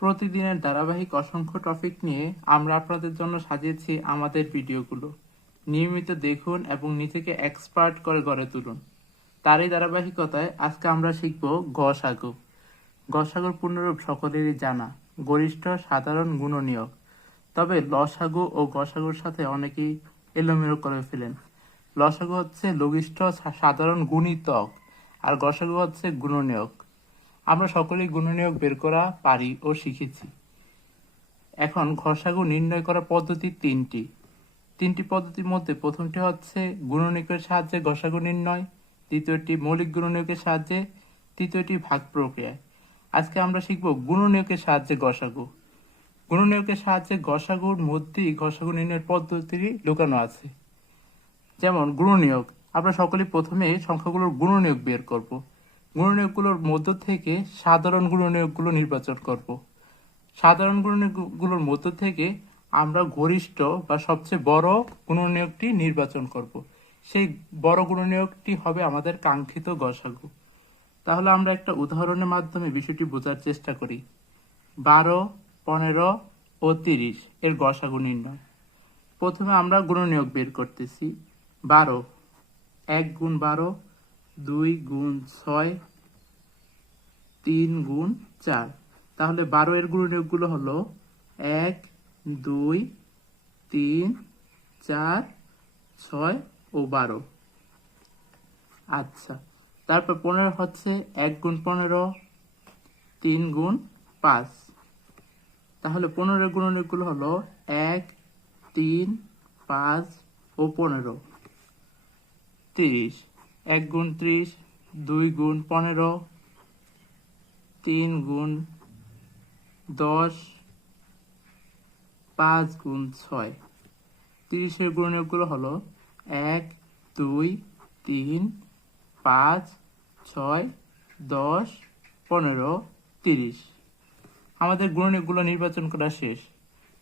প্রতিদিনের ধারাবাহিক অসংখ্য টপিক নিয়ে আমরা আপনাদের জন্য সাজিয়েছি আমাদের ভিডিওগুলো। নিয়মিত দেখুন এবং নিজেকে এক্সপার্ট করে গড়ে তুলুন। তারই ধারাবাহিকতায় আজকে আমরা শিখব গসাগু। গসাগুর পূর্ণরূপ সকলেরই জানা, গরিষ্ঠ সাধারণ গুণনীয়ক। তবে লসাগু ও গসাগুর সাথে অনেকেই এলোমেলো করে ফেলেন। লসাগু হচ্ছে লঘিষ্ঠ সাধারণ গুণিতক, আর গসাগু হচ্ছে গুণনীয়ক। আমরা সকলেই গুণনীয়ক বের করা পারি ও শিখেছি। এখন গসাগু নির্ণয় করার পদ্ধতি তিনটি পদ্ধতির মধ্যে প্রথমটি হচ্ছে গুণনীয়কের সাহায্যে গসাগু নির্ণয়, দ্বিতীয়টি মৌলিক গুণনীয়কের সাহায্যে, তৃতীয়টি ভাগ প্রক্রিয়ায়। আজকে আমরা শিখব গুণনীয়কের সাহায্যে গসাগু। গুণনীয়কের সাহায্যে গসাগুর মধ্যেই গসাগু নির্ণয়ের পদ্ধতি লুকানো আছে। যেমন গুণনীয়ক, আমরা সকলেই প্রথমে সংখ্যাগুলোর গুণনীয়ক বের করব। গুণনীয়কগুলোর মধ্য থেকে সাধারণ গুণনীয়কগুলো নির্বাচন করব। সাধারণ গুণনীয়কগুলোর মধ্য থেকে আমরা গরিষ্ঠ বা সবচেয়ে বড় গুণনীয়কটি নির্বাচন করব। সেই বড় গুণনীয়কটি হবে আমাদের কাঙ্ক্ষিত গসাগু। তাহলে আমরা একটা উদাহরণের মাধ্যমে বিষয়টি বোঝার চেষ্টা করি। 12, 15 ও 30 এর গসাগু নির্ণয়। প্রথমে আমরা গুণনীয়ক বের করতেছি। 12, 1 গুণ 12, 2 গুণ 6, 3 গুণ 4। তাহলে 12 এর গুণনীয়কগুলো হলো 1, 2, 3, 4, 6 ও 12। আচ্ছা, তারপর 15 হচ্ছে 1 গুণ 15, 3 গুণ 5। তাহলে 15 এর গুণনীয়কগুলো হলো 1, 3, 5 ও 15। 30, 1 গুণ 30, 2 গুণ 15, 3 গুণ 10, 5 গুণ 6। 30 এর গুণনীয়কগুলো হলো 1, 2, 3, 5, 6, 10, 15, 30। আমাদের গুণনীয়কগুলো নির্বাচন করা শেষ।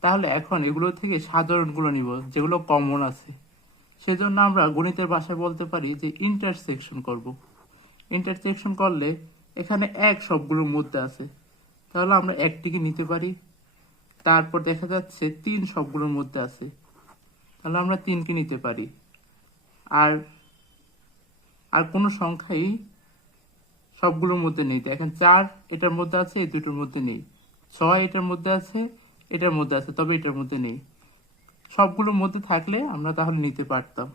তাহলে এখন এগুলো থেকে সাধারণগুলো নিব, যেগুলো কমন আছে। সেজন্য আমরা গণিতের ভাষায় বলতে পারি যে ইন্টারসেকশন করব। ইন্টারসেকশন করলে এখানে 1 সবগুলোর মধ্যে আছে, তাহলে আমরা একটিকে নিতে পারি। তারপর দেখা যাচ্ছে 3 সবগুলোর মধ্যে আছে, তাহলে আমরা 3কে নিতে পারি। আর কোনো সংখ্যাই সবগুলোর মধ্যে নেই। দেখেন 4 এটার মধ্যে আছে, এই দুটোর মধ্যে নেই। 6 এটার মধ্যে আছে, এটার মধ্যে আছে, তবে এটার মধ্যে নেই। সবগুলোর মধ্যে থাকলে আমরা তাহলে নিতে পারতাম।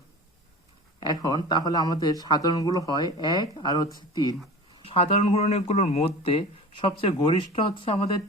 এখন তাহলে আমাদের সাধারণগুলো হয় 1 আর হচ্ছে 3। সাধারণ গুণনীয়কগুলোর মধ্যে সবচেয়ে গরিষ্ঠ হচ্ছে আমাদের